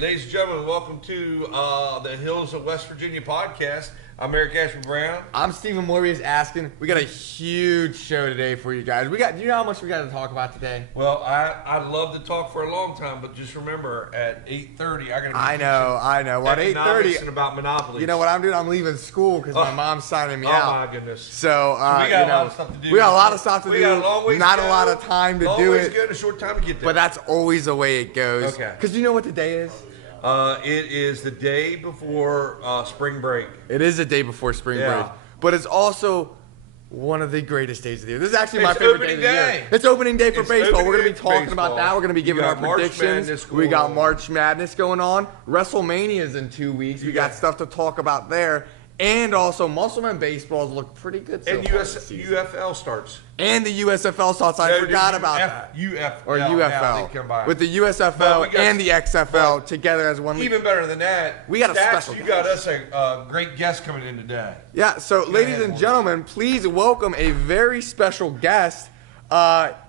ladies and gentlemen, welcome to the Hills of West Virginia podcast. I'm Eric Ashby Brown. I'm Stephen Morbius asking. We got a huge show today for you guys. Do you know how much we got to talk about today? Well, I'd love to talk for a long time, but just remember, at 8:30, I got to be I know. Well, at 8:30, about Monopoly. you know what I'm doing? I'm leaving school because my mom's signing me out. Oh my goodness! So, we got a lot of stuff to do. We got a lot of stuff to do. We got a long ways Not to a go. lot of time to Long do ways it. to go and a short time to get there. But that's always the way it goes. Okay. Because you know what the day is? It is the day before spring break. It is the day before spring break. But it's also one of the greatest days of the year. This is actually my It's favorite day opening of the year. day. It's opening day for It's baseball. opening We're going to day be for talking about baseball. that. We're going to be giving You our got March predictions. Madness We going got on. March Madness going on. WrestleMania's in 2 weeks. We got stuff to talk about there. And also, Muscleman baseballs look pretty good so And far this season. UFL starts. And the USFL starts. I forgot about that. Or UFL. With the USFL and the XFL together as one league. Even better than that, We got a special You guest. got us a great guest coming in today. Yeah, so ladies and gentlemen, please welcome a very special guest.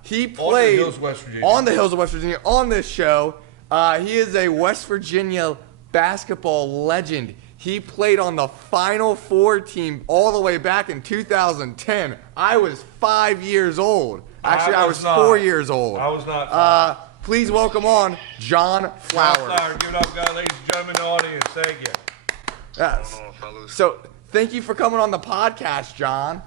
He played Hills of West Virginia. on the Hills of West Virginia on this show. He is a West Virginia basketball legend. He played on the Final Four team all the way back in 2010. I was 5 years old. Actually, I was 4 years old. I was not. Please welcome on John Flowers. Give it up, guys, ladies and gentlemen, in the audience. Thank you. Yes. What's going on, fellas? So thank you for coming on the podcast, John.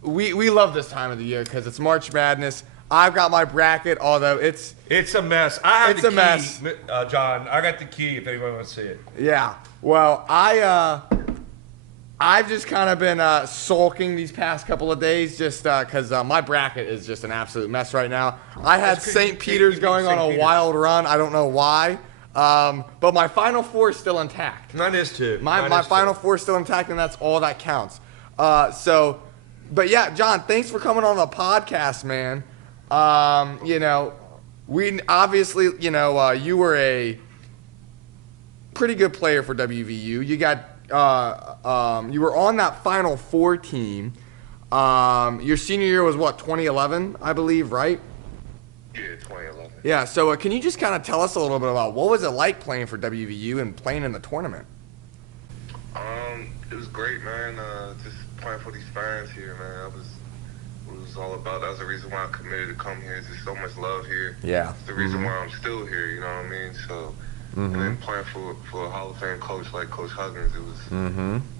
We love this time of the year because it's March Madness. I've got my bracket, although it's It's a mess. I have It's the a key, mess. John. I got the key if anybody wants to see it. yeah. Well, I've just kind of been sulking these past couple of days just because my bracket is just an absolute mess right now. I had That's 'cause St. you Peter's picked going on St. a Peter's. wild run. I don't know why, but my Final Four is still intact. Mine is too. My Final Four is still intact, and that's all that counts. But yeah, John, thanks for coming on the podcast, man. We obviously, you were a pretty good player for WVU. You you were on that Final Four team. Your senior year was what, 2011, I believe, right? Yeah, 2011. Yeah. So can you just kind of tell us a little bit about what was it like playing for WVU and playing in the tournament? It was great, man. Just playing for these fans here, man. That was what it was all about. That was the reason why I committed to come here. Just so much love here. Yeah. It's the reason why I'm still here. You know what I mean? So, and then playing for a Hall of Fame coach like Coach Huggins, it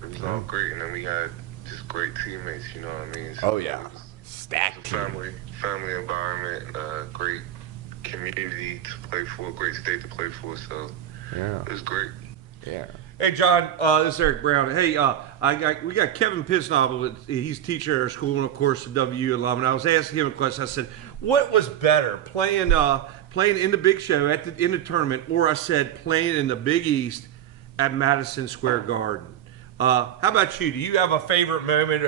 was all great. And then we had just great teammates. You know what I mean? So Oh yeah. It was Stacked a team. family environment, great community to play for, great state to play for. So Yeah. it was great. Yeah. Hey, John, this is Eric Brown. Hey, we got Kevin Pisnob. He's a teacher at our school and, of course, a WU alum. And I was asking him a question. I said, what was better, playing in the Big Show in the tournament, or I said playing in the Big East at Madison Square Garden? How about you? Do you have a favorite moment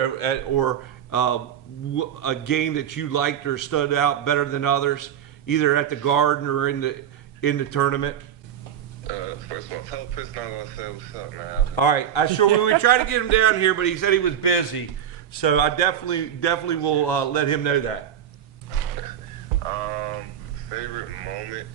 or a game that you liked or stood out better than others, either at the Garden or in the tournament? First of all, tell Piss not gonna say what's up, man. All right, we tried to get him down here, but he said he was busy. So I definitely will let him know that. Favorite moment?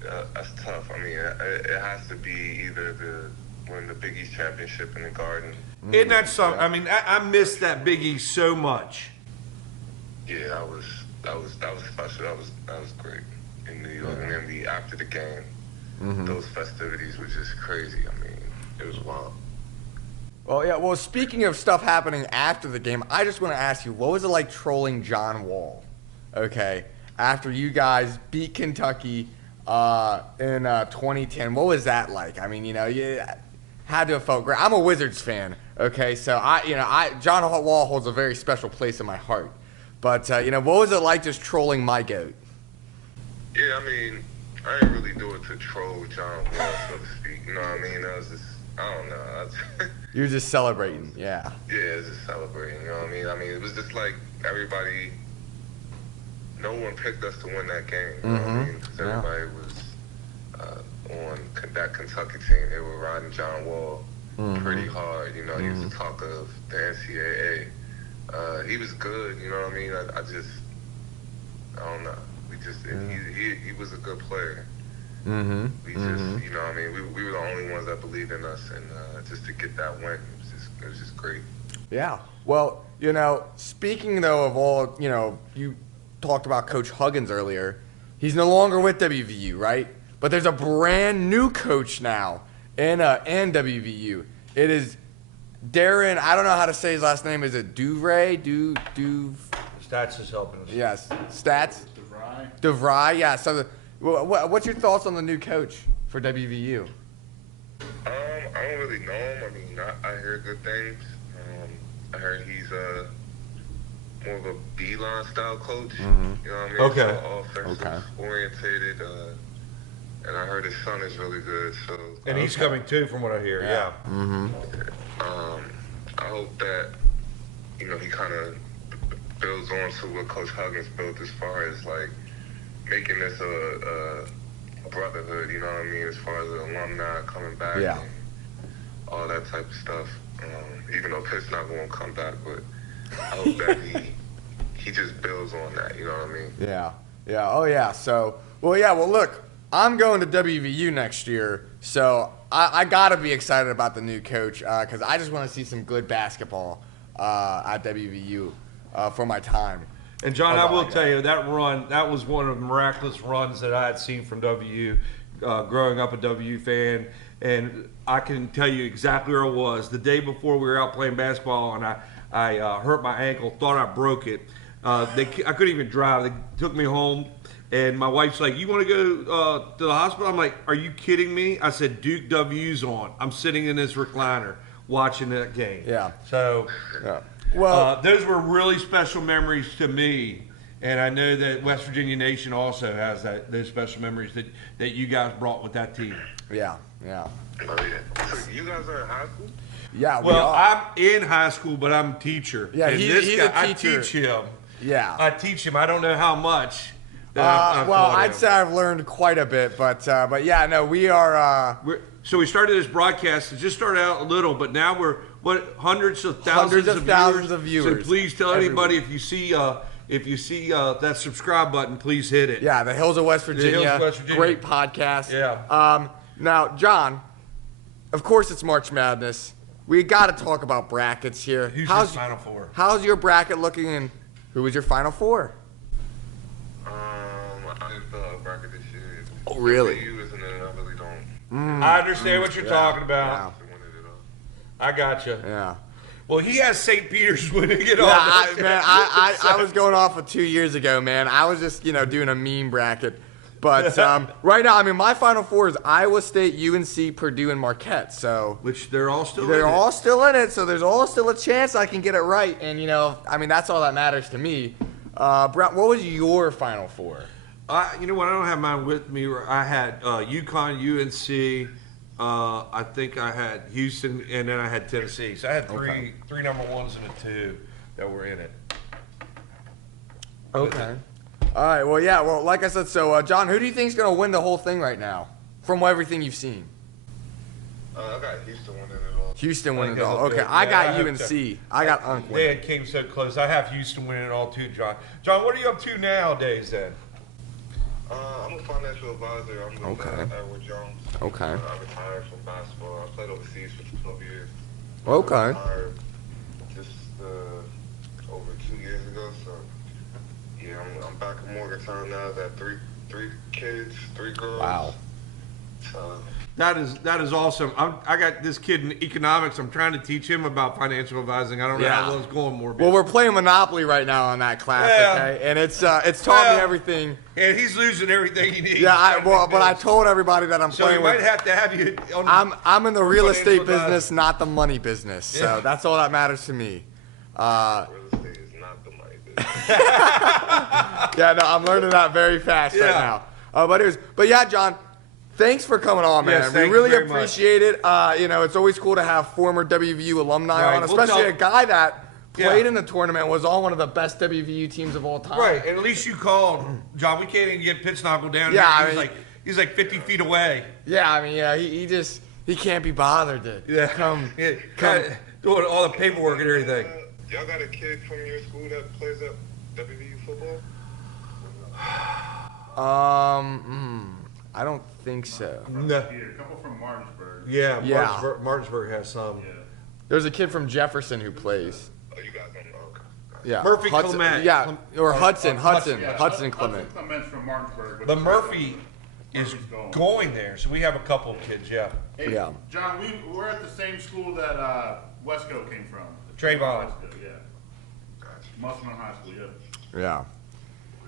That's tough. I mean, it has to be either win the Big East championship in the Garden. Isn't that something? I mean, I missed that Big East so much. Yeah, that was special. That was great. In New York, and then after the game, those festivities were just crazy. I mean, it was wild. Well, yeah. Well, speaking of stuff happening after the game, I just want to ask you, what was it like trolling John Wall? Okay, after you guys beat Kentucky in 2010, what was that like? I mean, you had to have felt great. I'm a Wizards fan. Okay, so John Wall holds a very special place in my heart. But what was it like just trolling my goat? Yeah, I mean, I didn't really do it to troll John Wall, so to speak. You know what I mean? I was just, I don't know. You were just celebrating, yeah. Yeah, it was just celebrating, you know what I mean? I mean, it was just like everybody, no one picked us to win that game, you know what I mean? Because everybody was on that Kentucky team. They were riding John Wall pretty hard, you know. He was the talk of the NCAA. He was good, you know what I mean? I don't know. We just he was a good player. Mm-hmm. We just you know what I mean we were the only ones that believed in us, and just to get that win, it was just great. Yeah. Well, speaking though of all, you talked about Coach Huggins earlier. He's no longer with WVU, right? But there's a brand new coach now in WVU. It is Darren. I don't know how to say his last name. Is it Duvray? Stats is helping us. Yes. Stats. DeVry. Yeah. So, what's your thoughts on the new coach for WVU? I don't really know him. I mean, I hear good things. I heard he's more of a beeline style coach. You know what I mean? Okay. So offensive orientated. And I heard his son is really good. So. And he's coming too, from what I hear. Yeah. I hope that he kind of builds on to what Coach Huggins built as far as like making this a brotherhood. You know what I mean? As far as the alumni coming back. Yeah. And all that type of stuff. Even though Pitt's not going to come back, but I hope that he just builds on that. You know what I mean? Yeah. Yeah. Oh yeah. So well look, I'm going to WVU next year, so I gotta be excited about the new coach because I just want to see some good basketball at WVU for my time. And John, I will tell you that was one of the miraculous runs that I had seen from WU, growing up a WU fan. And I can tell you exactly where I was the day before we were out playing basketball, and I hurt my ankle, thought I broke it. I couldn't even drive. They took me home, and my wife's like, "You want to go to the hospital?" I'm like, "Are you kidding me?" I said, "Duke W's on. I'm sitting in this recliner watching that game." Yeah. So, Well, those were really special memories to me. And I know that West Virginia Nation also has those special memories that you guys brought with that team. Yeah. Oh, yeah. So you guys are in high school? Yeah. Well, I'm in high school, but I'm a teacher. Yeah, and he's this guy, a teacher. I teach him. Yeah. I teach him. I don't know how much. Well, I'd say I've learned quite a bit, but yeah, no, we are. So we started this broadcast. It just started out a little, but now we're hundreds of thousands of viewers. So please tell anybody if you see that subscribe button, please hit it. Yeah, the Hills of West Virginia. Great podcast. Yeah. Now, John, of course it's March Madness. We got to talk about brackets here. Who's your Final Four? How's your bracket looking, and who was your Final Four? I didn't fill out a bracket this year. Oh, really? You isn't it? I really don't. I understand what you're talking about. Yeah. I gotcha. Yeah. Well, he has St. Peter's winning it all. Yeah, I was going off of 2 years ago, man. I was just, doing a meme bracket. But right now, I mean, my Final Four is Iowa State, UNC, Purdue, and Marquette. So Which they're all still they're in all it. still in it. So there's all still a chance I can get it right. And, I mean, that's all that matters to me. Brett, what was your Final Four? You know what? I don't have mine with me. I had UConn, UNC. I think I had Houston, and then I had Tennessee. So I had three number ones and a two that were in it. Okay. All right. Well, yeah. Well, like I said, so John, who do you think is going to win the whole thing right now, from everything you've seen? I got Houston winning it all. Houston winning it I all. think Okay, they'll I do it. got Yeah, I hope UNC. so. I got Unk They winning. had came so close. I have Houston winning it all too, John. John, what are you up to nowadays then? I'm a financial advisor. I'm with Edward Jones. Okay. I retired from basketball. I played overseas for 12 years. Okay. I retired just over 2 years ago. So, yeah, I'm back in Morgantown now. I got three kids, 3 girls. Wow. So, That is awesome. I got this kid in economics. I'm trying to teach him about financial advising. I don't know how well it's going more. Well, we're playing Monopoly right now on that class, okay? And it's taught me everything. And he's losing everything he needs. Yeah, but I told everybody that I'm So playing we might with. have to have you on. I'm in the real financial estate advisor. business, not the money business. So Yeah. that's all that matters to me. real estate is not the money business. Yeah, no, I'm learning that very fast right Yeah. now. But yeah, John, thanks for coming on, man. Yes, We thank you really very much. appreciate it. It's always cool to have former WVU alumni Right, on, we'll especially tell- a guy that played Yeah. in the tournament, was on one of the best WVU teams of all time. Right, and at least you called, John. We can't even get Pittsnogle down Yeah, here. I mean- He's like 50 feet away. Yeah, I mean, yeah, he can't be bothered to come. Doing all the paperwork and everything. Y'all got a kid from your school that plays at WVU football? I don't think so. No. Here, a couple from Martinsburg. Yeah, Yeah. Martinsburg has some. Yeah. There's a kid from Jefferson who plays. Oh, you guys don't know. Okay. Yeah. Murphy Hudson, Clement. Yeah, or Hudson. Hudson. Yeah, Hudson Clement. Clement's from Martinsburg. But Murphy is Murphy's going there, so we have a couple of kids, yeah. Hey, Yeah. John, we're at the same school that Wesco came from. Trayvon. Wesco, yeah. Gotcha. Musselman High School, yeah. Yeah. Well,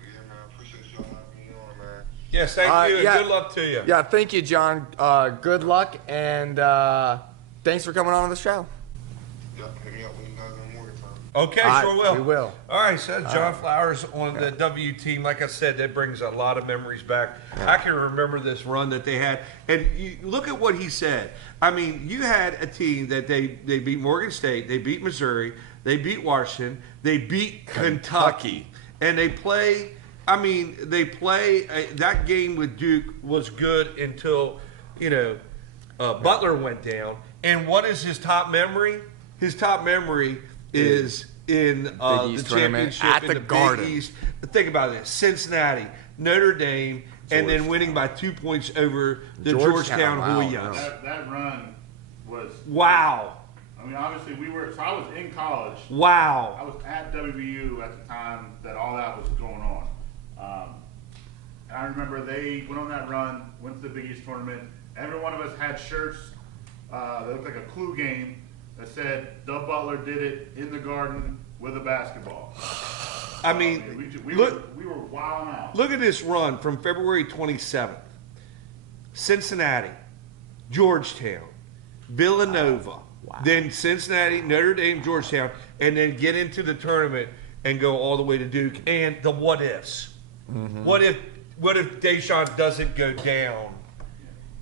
yeah, man. I appreciate y'all having me on, man. Yes, thank you, and yeah. good luck to you. Yeah, thank you, John. Good luck, and thanks for coming on the show. Yep, hit me up when you guys are in Morgantown. Okay, All right, sure will. we will. All right, so John Flowers on the W team. Like I said, that brings a lot of memories back. I can remember this run that they had. And you look at what he said. I mean, you had a team that they beat Morgan State, they beat Missouri, they beat Washington, they beat Kentucky. And they play, that game with Duke was good until, Butler went down. And what is his top memory? His top memory is in the East tournament championship at in the the Garden. Big East. Think about this: Cincinnati, Notre Dame, and then winning by 2 points over the Georgetown Wow, Hoyas. That run was. Wow! I mean, obviously, so I was in college. I Wow! was at WVU at the time that all that was going on. And I remember they went on that run, went to the Big East tournament. Every one of us had shirts that looked like a Clue game that said, "Doug Butler did it in the Garden with a basketball." I mean, we look. were wilding out. Look at this run from February 27th. Cincinnati, Georgetown, Villanova, then Cincinnati, Notre Dame, Georgetown, and then get into the tournament and go all the way to Duke. And the what ifs. What if Deshaun doesn't go down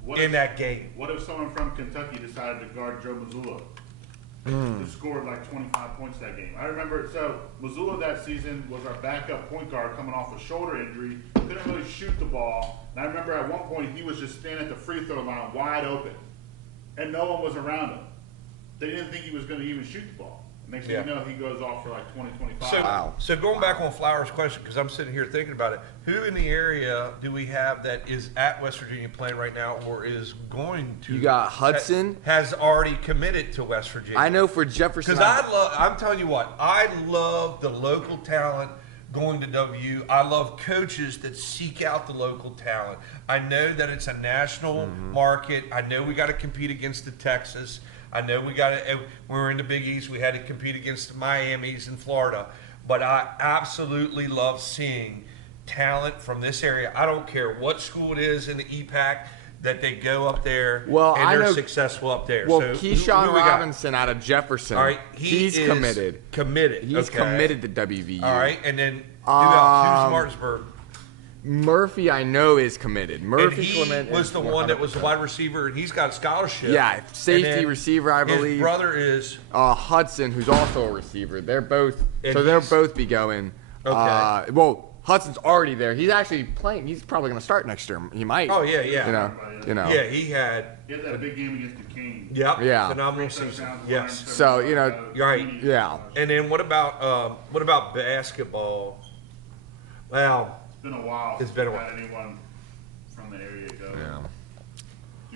What in if- that game? What if someone from Kentucky decided to guard Joe Mazzulla? Who scored like 25 points that game. I remember, so Mazzulla that season was our backup point guard coming off a shoulder injury. Couldn't really shoot the ball. And I remember at one point he was just standing at the free throw line wide open. And no one was around him. They didn't think he was going to even shoot the ball. Next thing you know, he goes off for like 20, 25. So, so going back on Flowers' question, because I'm sitting here thinking about it, who in the area do we have that is at West Virginia playing right now or is going to? You got Hudson. Has already committed to West Virginia. I know for Jefferson. Because I'm telling you what, I love the local talent going to W. I love coaches that seek out the local talent. I know that it's a national market. I know we got to compete against the Texas. I know we got to, when we were in the Big East, we had to compete against the Miamis in Florida. But I absolutely love seeing talent from this area. I don't care what school it is in the EPAC that they go up there and they're successful up there. Well, So Keyshawn who we got? Robinson out of Jefferson. All right, he's is committed. Committed. He's okay. committed to WVU. All right, and then who else? Who's Martinsburg? Murphy, I know, is committed. And Murphy he Clement was is the one that was the 100%. wide receiver, and he's got a scholarship. Yeah, safety And then receiver, I believe. His brother is Hudson, who's also a receiver. They're both, And so they'll he's- both be going. Okay. Well, Hudson's already there. He's actually playing. He's probably going to start next year. He might. Oh, yeah, yeah. You know. yeah. He had He had that big game against the King. Yeah. phenomenal Three season. touchdowns, Yes. So, you know, You're right. Yeah. And then what about basketball? Well, It's been a while It's since been a we've while. had anyone from the area go Yeah.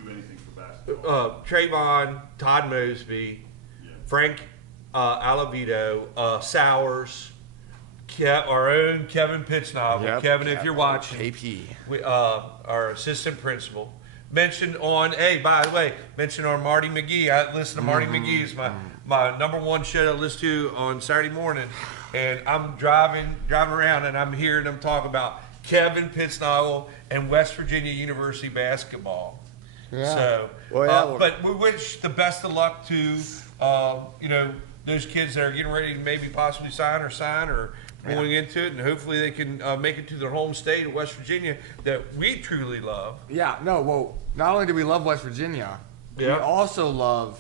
do anything for basketball. Trayvon, Todd Mosby, Yeah. Frank Alavito, Sowers, our own Kevin Pittsnovel. Yep. Kevin, if you're watching, KP. we, our assistant principal, mentioned on. Hey, by the way, mentioned on Marty McGee. I listen to Marty McGee. It's my number one show to listen to on Saturday morning, and I'm driving around, and I'm hearing them talk about Kevin Pittsnovel and West Virginia University basketball. Yeah. So, Well, yeah, well- but we wish the best of luck to those kids that are getting ready to maybe possibly sign or going into it, and hopefully they can make it to their home state of West Virginia that we truly love. Yeah. No. Well, not only do we love West Virginia, we Yeah. also love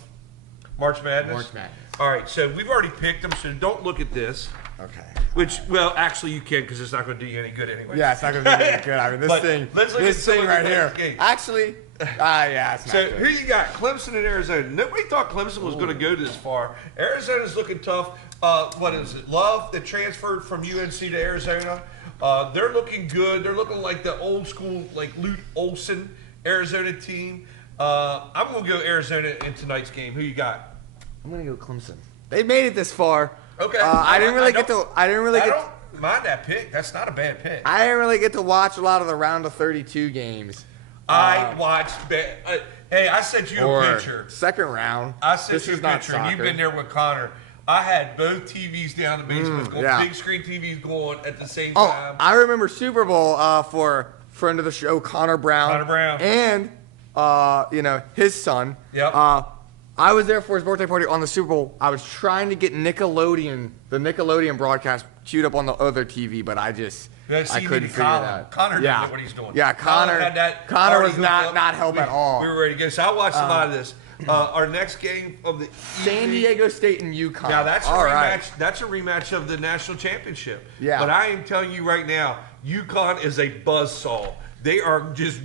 March Madness. March Madness. All right, so we've already picked them, so don't look at this. Okay. Which, well, actually you can because it's not going to do you any good anyway. Yeah, it's not going to be any good. I mean, But let's look at this thing some right of the here. best games. Actually, Yeah. It's not So good. who you got? Clemson and Arizona. Nobody thought Clemson was going to go this far. Arizona's looking tough. What is it? Love that transferred from UNC to Arizona. They're looking good. They're looking like the old school, like Lute Olson Arizona team. I'm going to go Arizona in tonight's game. Who you got? I'm gonna go Clemson. They made it this far. Okay. I didn't really get to. I didn't really I get. don't mind that pick. That's not a bad pick. I didn't really get to watch a lot of the round of 32 games. I watched. Hey, I sent you a Or picture. second round. I sent This you a is not picture, and you've soccer. been there with Connor. I had both TVs down in the basement, going, yeah. big screen TVs going at the same Oh, time. I remember Super Bowl for friend of the show Connor Brown. Connor Brown. And his son. Yep. I was there for his birthday party on the Super Bowl. I was trying to get the Nickelodeon broadcast queued up on the other TV, but I couldn't figure that. Connor knows what he's doing. Yeah, Connor had that Connor already was hooked not up. help We- at all. We were ready to go. So I watched a lot of this. Our next game of the San evening- Diego State and UConn. Now that's a all rematch. right. That's a rematch of the national championship. Yeah. But I am telling you right now, UConn is a buzzsaw. They are just.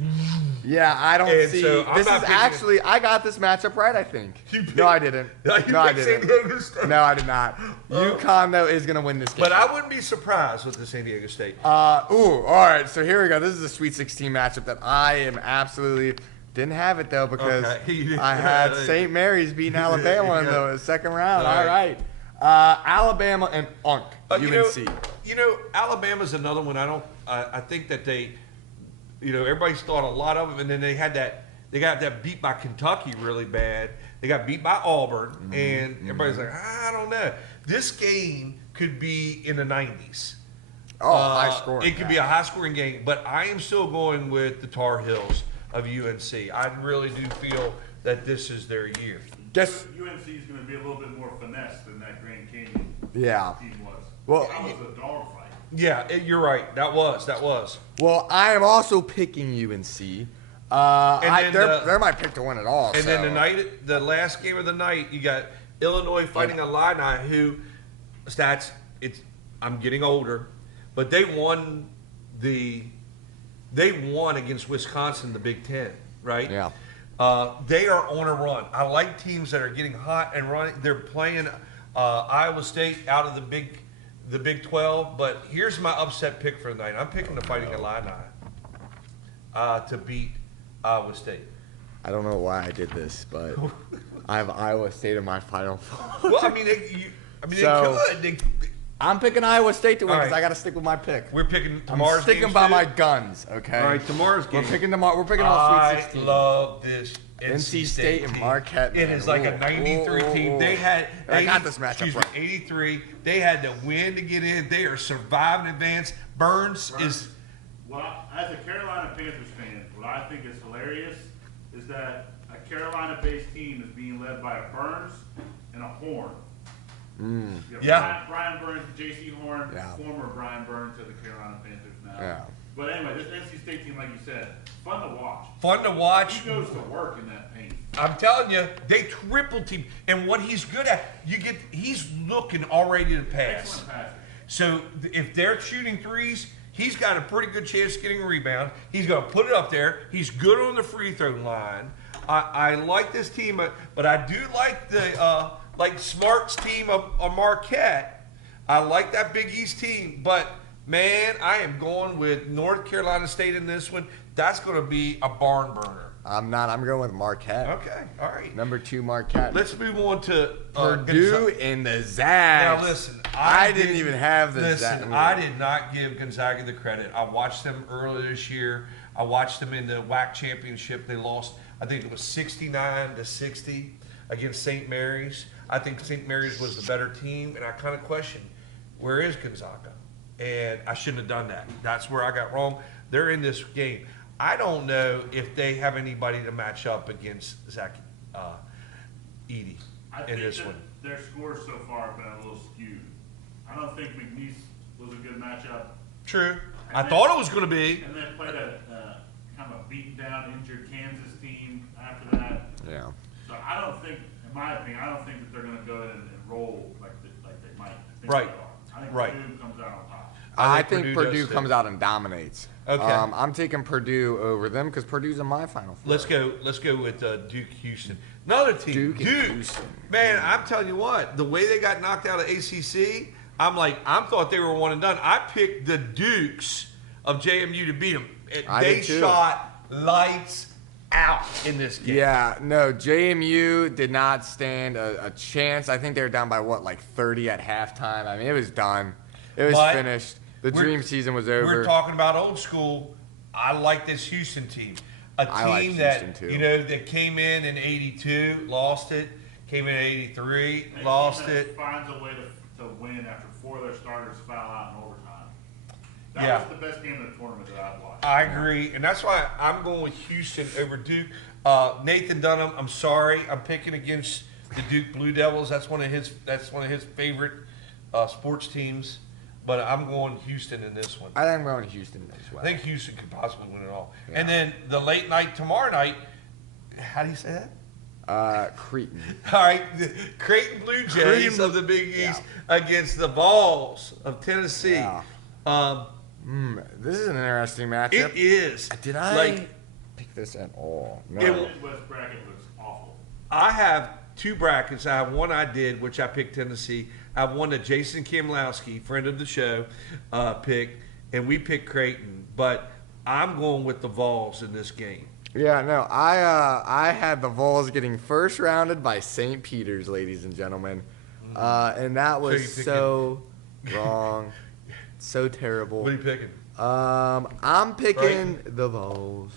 Yeah, I don't And see. so I'm This not is picking actually. I got this matchup right. I think. You picked- No, I didn't. No, you No, I picked San didn't. Diego State. No, I did not. UConn though is gonna win this game. But I wouldn't be surprised with the San Diego State. All right. So here we go. This is a Sweet 16 matchup that I am absolutely didn't have it though because Okay. I had St. Mary's beating Alabama in the second round. All All right. right. Alabama and UNC. UNC. Alabama's another one. I think that they, everybody's thought a lot of them, and then they got that beat by Kentucky really bad. They got beat by Auburn, and everybody's like, I don't know. This game could be in the 90s. High scoring. It could be a high-scoring game, but I am still going with the Tar Heels of UNC. I really do feel that this is their year. Guess. UNC is going to be a little bit more finesse than that Grand Canyon Yeah. team was. Well, that was a dogfight. Yeah, you're right. That was. Well, I am also picking UNC. then they're my pick to win it all. And so. then the last game of the night, you got Illinois fighting Illini, who stats. I'm getting older, but they won against Wisconsin, the Big Ten, right? Yeah. They are on a run. I like teams that are getting hot and running. They're playing Iowa State out of the Big 12, but here's my upset pick for the night. I'm picking the Fighting Illini to beat Iowa State. I don't know why I did this, but I have Iowa State in my Final Four. Well, I mean, So- they could. I'm picking Iowa State to win All because right. I got to stick with my pick. We're picking I'm tomorrow's sticking games by too? my guns, okay? All right, tomorrow's game. We're picking tomorrow. We're picking all Sweet I 16. love this NC State and team. Marquette, It man. is like Ooh, a 93 ooh, team. ooh. They had I got this matchup excuse right. me, 83. They had to win to get in. They are surviving advance. Burns is Well, as a Carolina Panthers fan, what I think is hilarious is that a Carolina-based team is being led by a Burns and a Horn. You have Yeah. Brian Burns, J.C. Horn, Yeah. former Brian Burns of the Carolina Panthers now. Yeah. But anyway, this NC State team, like you said, fun to watch. fun to watch. He goes to work in that paint. I'm telling you, they triple team. And what he's good at, he's looking already to pass. Excellent passer. So if they're shooting threes, he's got a pretty good chance of getting a rebound. He's going to put it up there. He's good on the free throw line. I like this team, but I do like the Smart's team of Marquette. I like that Big East team, but man, I am going with North Carolina State in this one. That's going to be a barn burner. I'm not. I'm going with Marquette. Okay, all right. Number 2, Marquette. Let's move on to Purdue Gonzaga. and the Zags. Now listen, I didn't even have the Listen, Zags. I did not give Gonzaga the credit. I watched them earlier this year. I watched them in the WAC championship. They lost, I think it was 69-60 against St. Mary's. I think St. Mary's was the better team, and I kind of questioned, where is Gonzaga? And I shouldn't have done that. That's where I got wrong. They're in this game. I don't know if they have anybody to match up against Zach Edey I in think this that one. their scores so far have been a little skewed. I don't think McNeese was a good matchup. True. I And thought it was going to be. And they played a kind of a beaten down, injured Kansas team after that. Yeah. So I don't think, in my opinion, I don't think that they're going to go ahead and roll like they might. I think Right. they are. I think Right. Purdue comes out on top. I think does Purdue too. comes out and dominates. Okay. I'm taking Purdue over them because Purdue's in my Final Four. Let's go with Duke Houston. Another team, Duke Duke. and Houston. Man, I'm telling you what, the way they got knocked out of ACC, I thought they were one and done. I picked the Dukes of JMU to beat them. I They did too. shot lights out in this game. Yeah, no, JMU did not stand a chance. I think they were down by, like 30 at halftime. I mean, it was done. It was But finished. The we're- dream season was over. We're talking about old school. I like this Houston team. A I like team that, Houston, too. that came in 82, lost it. Came in 83, And a lost team that it. finds a way to win after 4 of their starters foul out in overtime. That Yeah. was the best game of the tournament that I've watched. I agree, and that's why I'm going with Houston over Duke. Nathan Dunham, I'm sorry, I'm picking against the Duke Blue Devils. That's one of his favorite sports teams. But I'm going Houston in this one. I think I'm going Houston as well. I think Houston could possibly win it all. Yeah. And then the late night tomorrow night. How do you say that? Cretan. All right, the Creighton Blue Jays Creighton- of the Big East yeah. against the Vols of Tennessee. Yeah. Um, This is an interesting matchup. it is. Did I like? pick this at all? No. It- The Midwest bracket looks awful. I have two brackets. I have one I did, which I picked Tennessee. I have one that Jason Kimlowski, friend of the show, picked, and we picked Creighton. But I'm going with the Vols in this game. Yeah, no, I had the Vols getting first rounded by St. Peter's, ladies and gentlemen, and that was you picking- so wrong, so terrible. What are you picking? I'm picking the Vols.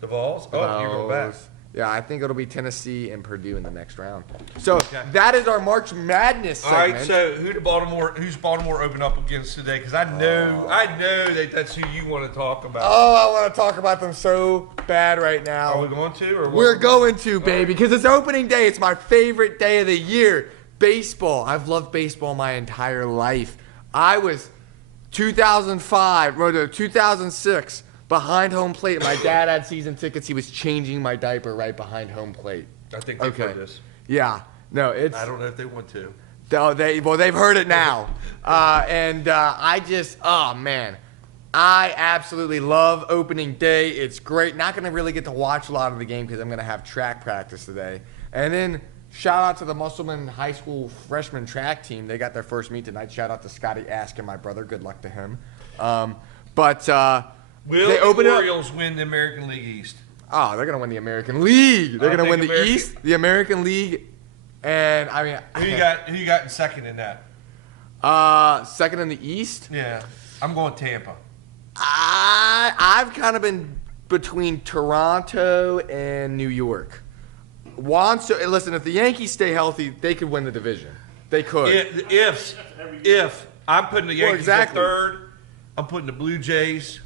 The Vols? Oh, you're going back. Vols. Yeah, I think it'll be Tennessee and Purdue in the next round. So Okay. that is our March Madness All segment. right, so who's Baltimore open up against today? Because I know that's who you want to talk about. Oh, I want to talk about them so bad right now. Are we going to? Or what? We're going to, baby, because it's opening day. It's my favorite day of the year. Baseball. I've loved baseball my entire life. I was 2006 behind home plate. My dad had season tickets. He was changing my diaper right behind home plate. I think they've Okay. heard this. Yeah. No, it's. I don't know if they want to. They've heard it now. Oh man, I absolutely love opening day. It's great. Not going to really get to watch a lot of the game because I'm going to have track practice today. And then shout out to the Musselman High School freshman track team. They got their first meet tonight. Shout out to Scotty Ask and my brother. Good luck to him. Will they the open it up- Orioles win the American League East? Oh, they're going to win the American League. They're I going to win think the American- East, the American League, and I mean, Who you got in second in that? second in the East. Yeah, I'm going Tampa. I've kind of been between Toronto and New York. Listen, if the Yankees stay healthy, they could win the division. They could. If I'm putting the Yankees exactly. at third, I'm putting the Blue Jays,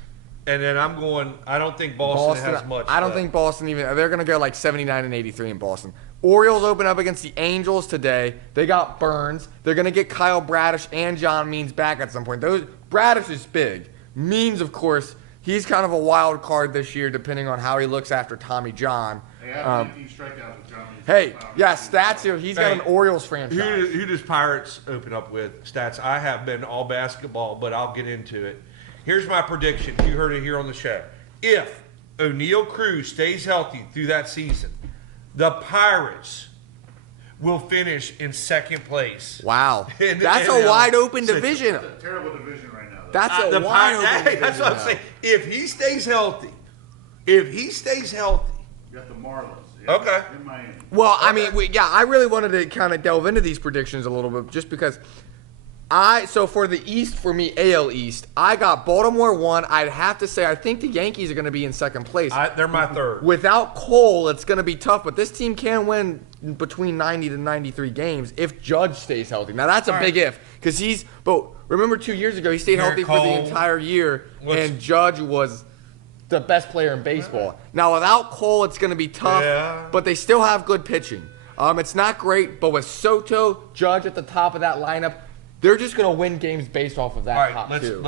and then I'm going. I don't think Boston has much. I don't think Boston even. They're going to go like 79 and 83 in Boston. Orioles open up against the Angels today. They got Burns. They're going to get Kyle Bradish and John Means back at some point. Bradish is big. Means, of course, he's kind of a wild card this year, depending on how he looks after Tommy John. They have 19 strikeouts with John Means. Hey, yeah, stats here. He's got Hey, an Orioles franchise. Who does Pirates open up with? Stats. I have been all basketball, but I'll get into it. Here's my prediction. You heard it here on the show. If O'Neal Cruz stays healthy through that season, the Pirates will finish in second place. Wow. In the That's a NL wide open Central. division. It's a terrible division right now, though. That's a The wide open Pirates. division. That's what I'm though. saying. If he stays healthy, You got the Marlins. Okay. In Miami. Well, I mean, I really wanted to kind of delve into these predictions a little bit just because so for the East, for me, AL East, I got Baltimore 1. I'd have to say I think the Yankees are going to be in second place. they're my third. Without Cole, it's going to be tough, but this team can win between 90 to 93 games if Judge stays healthy. Now, that's a big if because but remember 2 years ago, he stayed Garrett healthy for the Cole. entire year, What's- and Judge was the best player in baseball. Now, without Cole, it's going to be tough, Yeah. but they still have good pitching. It's not great, but with Soto, Judge at the top of that lineup, they're just going to win games based off of that All right, top two.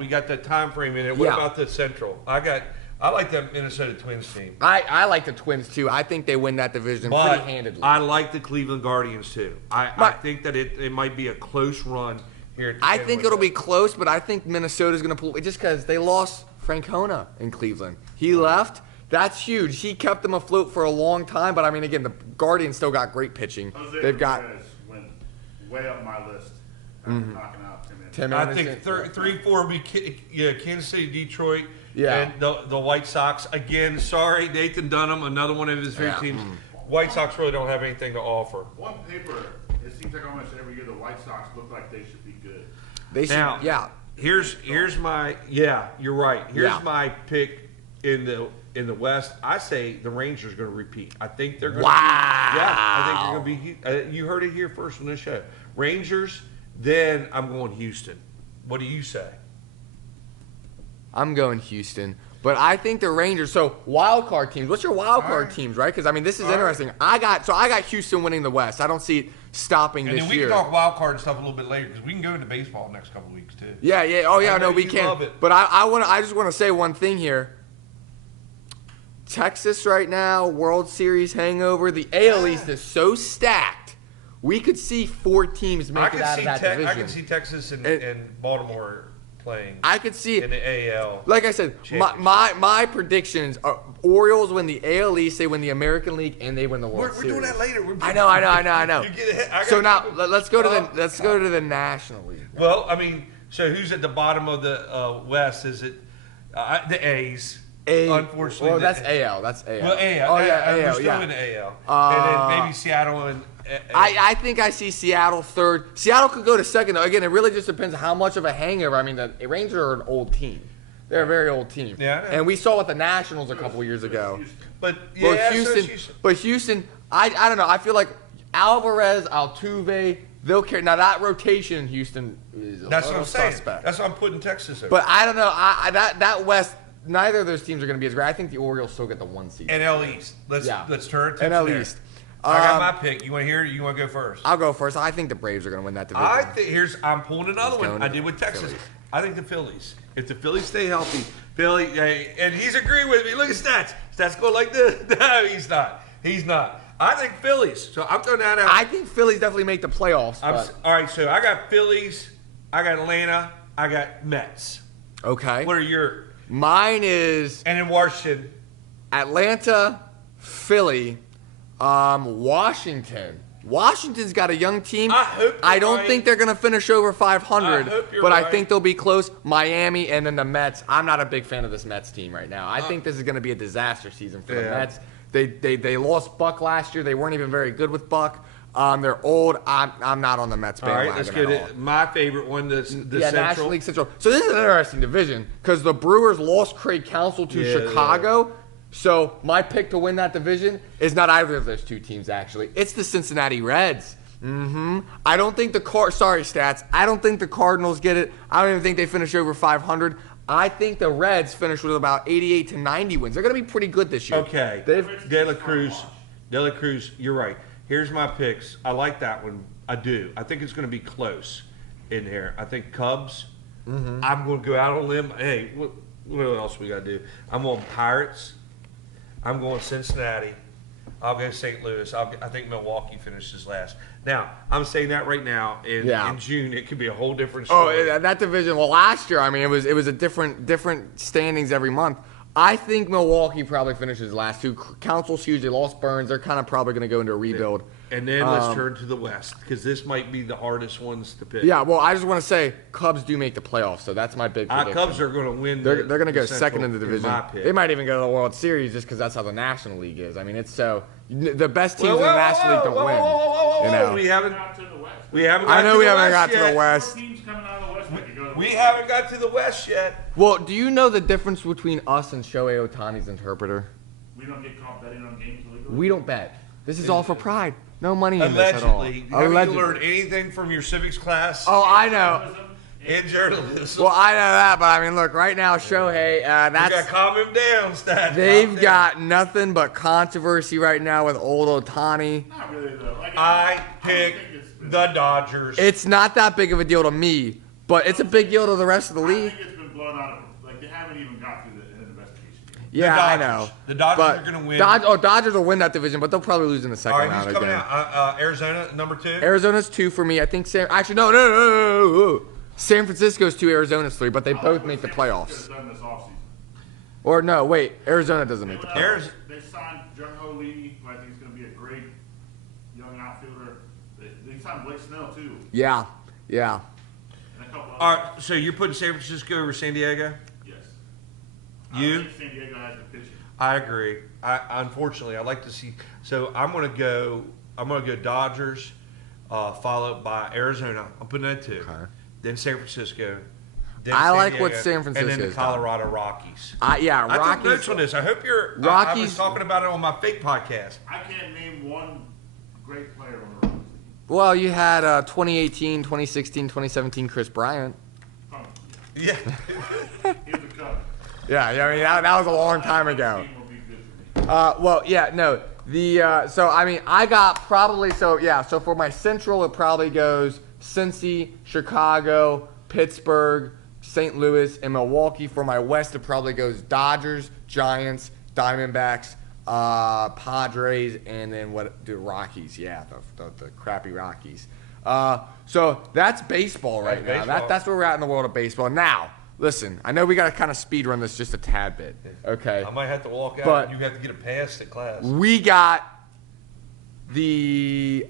we got the time frame in it. What yeah. about the Central? I like that Minnesota Twins team. I like the Twins, too. I think they win that division But pretty handedly. I like the Cleveland Guardians too. I But- think that it might be a close run here. At the I end think with it'll that. be close, but I think Minnesota's going to pull it just because they lost Francona in Cleveland. He left. That's huge. He kept them afloat for a long time, but I mean, again, the Guardians still got great pitching. Jose They've got Ramirez went way up my list after knocking out Tim Anderson. Tim I Anderson. think 3-4 will be Kansas City, Detroit, Yeah. and the White Sox. Again, sorry, Nathan Dunham, another one of his favorite Yeah. teams. White Sox really don't have anything to offer. On paper, it seems like almost every year the White Sox look like they should be good. They should, Now, yeah. Here's my you're right. Here's Yeah. my pick in the West. I say the Rangers are going to repeat. I think they're going Wow. to I think they're going to be you heard it here first on this show. Rangers, then I'm going Houston. What do you say? I'm going Houston. But I think the Rangers. So wild card teams. What's your wild card teams, right? Because I mean, this is interesting. I got Houston winning the West. I don't see it stopping And this then we year. can talk wild card and stuff a little bit later because we can go into baseball next couple weeks too. Yeah, yeah. Oh, yeah. I know No, we you can. love it. But I just want to say one thing here. Texas right now, World Series hangover. The AL East is so stacked. We could see 4 teams make it out of that division. I can see Texas and Baltimore playing I could see in the AL. Like I said, my predictions are Orioles win the AL East, they win the American League, and they win the World We're Series. doing that later. I know. You get ahead. I So now got let's go to the National League. Well, I mean, so who's at the bottom of the West? Is it the A's? Unfortunately, well, that's AL. That's AL. Well, AL. Oh yeah, We're AL. still Yeah. in the AL, and then maybe Seattle and. I think I see Seattle third. Seattle could go to second though. Again, it really just depends how much of a hangover. I mean, the Rangers are an old team. They're a very old team. Yeah, I know. And we saw with the Nationals a couple years ago. But But Houston, I don't know. I feel like Alvarez, Altuve, they'll carry. Now that rotation in Houston is a that's what little I'm saying. suspect. That's what I'm putting Texas over. But I don't know. That West, neither of those teams are going to be as great. I think the Orioles still get the 1 seed. NL East. Let's turn it to NL there. East. I got my pick. You want to hear it? Or you want to go first? I'll go first. I think the Braves are going to win that division. I think I'm pulling another He's one. going I to did with Texas. Phillies. I think the Phillies. If the Phillies stay healthy, and he's agreeing with me. Look at stats. Stats go like this. No, he's not. He's not. I think Phillies. So I'm throwing that out. I think Phillies definitely make the playoffs. But, All right. So I got Phillies. I got Atlanta. I got Mets. okay. What are your? Mine is And in Washington. Atlanta, Philly, Washington. Washington's got a young team. I hope you're I don't right. think they're going to finish over 500, I hope you're but I right. think they'll be close. Miami and then the Mets. I'm not a big fan of this Mets team right now. I think this is going to be a disaster season for the Yeah. Mets. They lost Buck last year. They weren't even very good with Buck. They're old. I'm not on the Mets All bandwagon right. Let's at get all. it. My favorite one. The Yeah, Central. National League Central. So this is an interesting division because the Brewers lost Craig Counsell to Yeah, Chicago. So my pick to win that division is not either of those two teams. Actually, it's the Cincinnati Reds. I don't think Sorry, stats. I don't think the Cardinals get it. I don't even think they finish over 500. I think the Reds finish with about 88 to 90 wins. They're going to be pretty good this year. Okay. De La Cruz, you're right. Here's my picks. I like that one. I do. I think it's going to be close in here. I think Cubs. I'm going to go out on a limb. Hey, what else we got to do? I'm going Pirates. I'm going Cincinnati. I'll go St. Louis. I think Milwaukee finishes last. Now, I'm saying that right now. In June, it could be a whole different story. Oh, that division. Well, last year, I mean, it was a different standings every month. I think Milwaukee probably finishes last. Two Council's huge. They lost Burns. They're kind of probably going to go into a rebuild. And then let's turn to the West because this might be the hardest ones to pick. Yeah, well, I just want to say Cubs do make the playoffs, so that's my big prediction. Cubs are going to win. They're going to go Central second in the division. my pick. They might even go to the World Series just because that's how the National League is. I mean, it's so the best teams in the National League don't win. You know, We haven't. Not to the West. We haven't. I got know to we the haven't West got to yet. the West. Four teams coming out of the West that could go to the We World haven't got to the West yet. Well, do you know the difference between us and Shohei Ohtani's interpreter? We don't get caught betting on games legally. We don't bet. This is all for pride. No money in this at all. Allegedly. Have you learned anything from your civics class Oh, I know. in journalism? Well, I know that, but I mean, look, right now, Shohei, You got to that's calm him down, Stat. they've Calm down. got nothing but controversy right now with old Ohtani. Not really though. Like, I don't pick think it's been- the Dodgers. It's not that big of a deal to me, but it's a big deal to the rest of the I league. think it's been blown out of. Like they haven't even got through the investigation. Yeah, I know. The Dodgers But are going to win. Dodgers will win that division, but they'll probably lose in the All second right, round who's coming again. out? Arizona, number 2? Arizona's 2 for me. I think no. San Francisco's 2, Arizona's 3, but they both make the playoffs. Done this offseason. Or no, wait, Arizona doesn't make the playoffs. They signed Jung-Ho Lee, who I think is going to be a great young outfielder. They signed Blake Snell, too. Yeah. And a couple All others. right, so you're putting San Francisco over San Diego? Yes. You? I think San Diego has the pitching. I agree. Unfortunately, I'd like to see. So I'm gonna go Dodgers, followed by Arizona. I'm putting that 2. Okay. Then San Francisco. Then I San like Diego, what San and then the Francisco's done. Colorado Rockies. Yeah, I took Rockies. notes on this. I hope you're. I was Rockies- talking about it on my fake podcast. I can't name one great player on the Rockies. Well, you had 2018, 2016, 2017 Chris Bryant. Yeah. He's a Cub. Yeah, I mean that was a long time ago. Team will be good for me. Well, yeah, no. So I mean, I got probably so for my Central, it probably goes Cincy, Chicago, Pittsburgh, St. Louis, and Milwaukee. For my West, it probably goes Dodgers, Giants, Diamondbacks, Padres, and then the Rockies. Yeah, the crappy Rockies. So that's baseball right now. baseball. That's where we're at in the world of baseball. Now, listen, I know we got to kind of speed run this just a tad bit. Okay. I might have to walk out. But- And you have to get a pass to class. We got the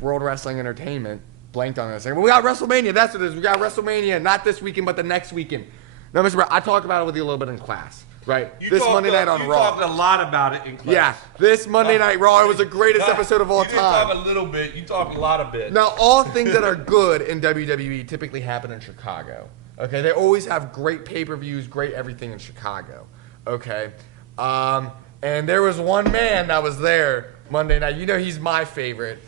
World Wrestling Entertainment. Blanked on this. We got WrestleMania. That's what it is. We got WrestleMania, not this weekend, but the next weekend. Now, Mr. Brown, I talked about it with you a little bit in class, right? This Monday night on you Raw. talked a lot about it in class. Yeah, this Monday night Raw. It was the greatest episode of all You didn't time. talk a little bit. You talked a lot of bit. Now, all things that are good in WWE typically happen in Chicago. Okay, they always have great pay-per-views, great everything in Chicago. Okay, and there was one man that was there Monday night. You know, he's my favorite.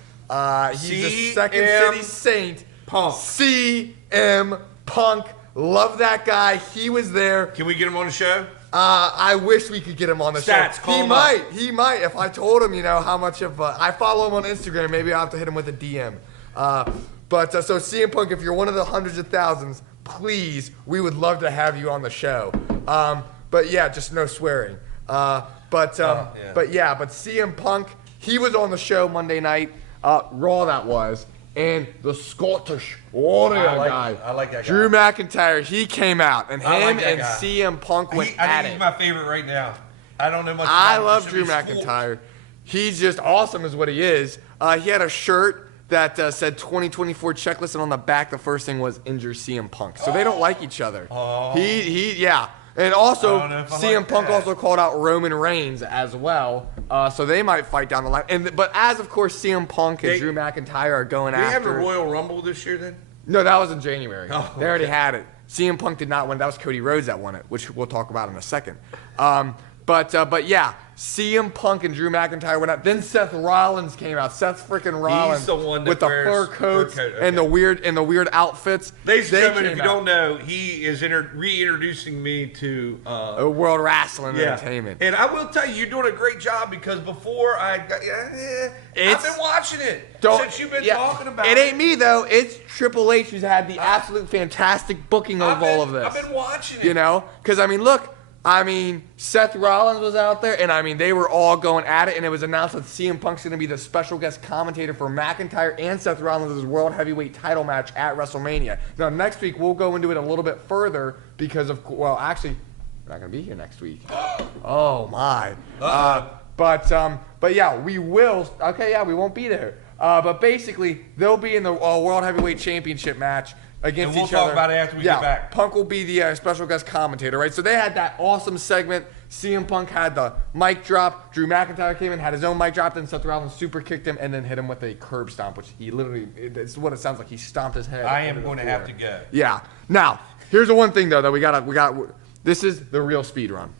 He's the Second CM City Saint, Punk. CM Punk. Love that guy. He was there. Can we get him on the show? I wish we could get him on the Stats, show. call He him might. up. He might. If I told him, how much of I follow him on Instagram, maybe I'll have to hit him with a DM. But so CM Punk, if you're one of the hundreds of thousands, please, we would love to have you on the show. But yeah, just no swearing. But CM Punk, he was on the show Monday night, Raw that was. And the Scottish Warrior guy, I like that guy. Drew McIntyre, he came out, and I like him that and guy. CM Punk went I at think it. he's my favorite right now. I don't know much about I him. love So Drew he's cool. McIntyre. He's just awesome, is what he is. He had a shirt that said 2024 checklist, and on the back, the first thing was injure CM Punk. So they don't like each other. Oh. Yeah. And also, I don't know if I CM like Punk that. also called out Roman Reigns as well. So they might fight down the line. But as, of course, CM Punk and They- Drew McIntyre are going Do we have after. a Royal Rumble this year then? No, that was in January. Oh, They already okay. had it. CM Punk did not win. That was Cody Rhodes that won it, which we'll talk about in a second. But yeah, CM Punk and Drew McIntyre went out. Then Seth Rollins came out. Seth freaking Rollins the one that with the wears fur coats fur coat, and the okay. weird outfits. Ladies and gentlemen, came if you out. don't know, he is reintroducing me to World Wrestling yeah. Entertainment. And I will tell you, you're doing a great job because before I've been watching it since you've been talking about it. It ain't me though. It's Triple H who's had the absolute fantastic booking of all of this. I've been watching it. You know, because Seth Rollins was out there, and they were all going at it, and it was announced that CM Punk's going to be the special guest commentator for McIntyre and Seth Rollins' World Heavyweight title match at WrestleMania. Now, next week, we'll go into it a little bit further because of, actually, we're not going to be here next week. Oh, my. But yeah, we will. Okay, yeah, we won't be there. But basically, they'll be in the World Heavyweight Championship match against And we'll each other. talk about it after we get back. Punk will be the special guest commentator, right? So they had that awesome segment. CM Punk had the mic drop. Drew McIntyre came in, had his own mic drop, then Seth Rollins super kicked him and then hit him with a curb stomp, which he literally, it's what it sounds like. He stomped his head. I am into the going to floor. have to go. Yeah. Now, here's the one thing though that this is the real speed run.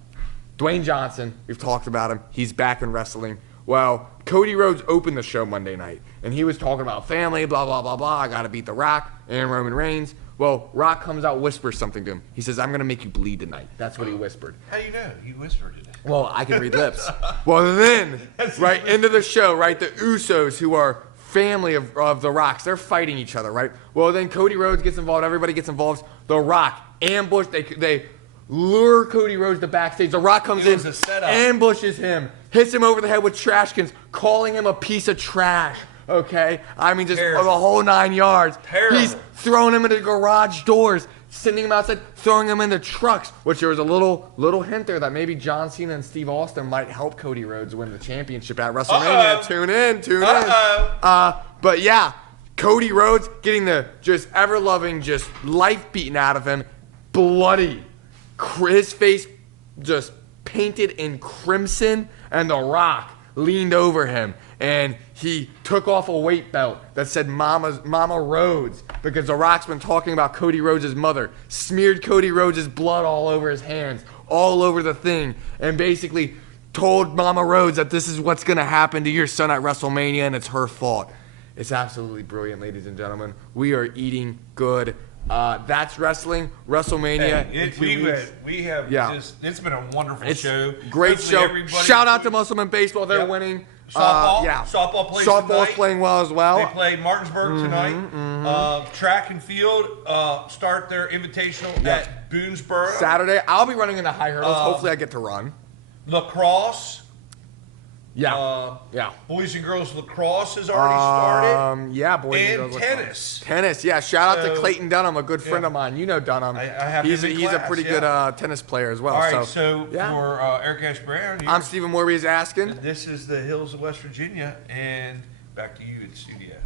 Dwayne Johnson, we've talked about him. He's back in wrestling. Well, Cody Rhodes opened the show Monday night, and he was talking about family, blah, blah, blah, blah. I got to beat The Rock and Roman Reigns. Well, Rock comes out, whispers something to him. He says, I'm going to make you bleed tonight. That's what he whispered. How do you know? You whispered it. Well, I can read lips. Well, then, right into the show, right, the Usos, who are family of The Rocks, they're fighting each other, right? Well, then Cody Rhodes gets involved. Everybody gets involved. The Rock ambushed. lure Cody Rhodes to backstage. The Rock comes It in, was a setup. ambushes him, hits him over the head with trash cans, calling him a piece of trash. Okay? I mean, just Terrible. the whole 9 yards. Terrible. He's throwing him into garage doors, sending him outside, throwing him into trucks, which there was a little hint there that maybe John Cena and Steve Austin might help Cody Rhodes win the championship at WrestleMania. Uh-oh. Tune in. Uh-oh. But yeah, Cody Rhodes getting the just ever-loving just life beaten out of him, bloody, his face just painted in crimson, and The Rock leaned over him and he took off a weight belt that said Mama Rhodes, because The Rock's been talking about Cody Rhodes' mother, smeared Cody Rhodes' blood all over his hands, all over the thing, and basically told Mama Rhodes that this is what's going to happen to your son at WrestleMania and it's her fault. It's absolutely brilliant, ladies and gentlemen. We are eating good. That's wrestling. WrestleMania. Hey, in 2 weeks. we have Yeah. just, it's been a wonderful It's show. great Hopefully show. everybody- Shout out to Muscleman Baseball. They're Yep. winning. Softball. Yeah. Softball plays Softball's tonight. playing well as They well. play Martinsburg tonight. Track and field start their invitational at Boonesboro. Saturday, I'll be running in the high hurdles. Uh, Hopefully I get to run. Lacrosse. Yeah. Yeah. Boys and girls lacrosse has already started. Yeah, boys And girls tennis. Tennis, yeah. Shout out to So, Clayton Dunham, a good friend yeah. of mine. You know Dunham. I have he's him in he's a class, pretty yeah. good tennis player as well. All right, so yeah. for Eric Ash Brown, I'm Stephen Morby is asking. this is the hills of West Virginia, and back to you in studio.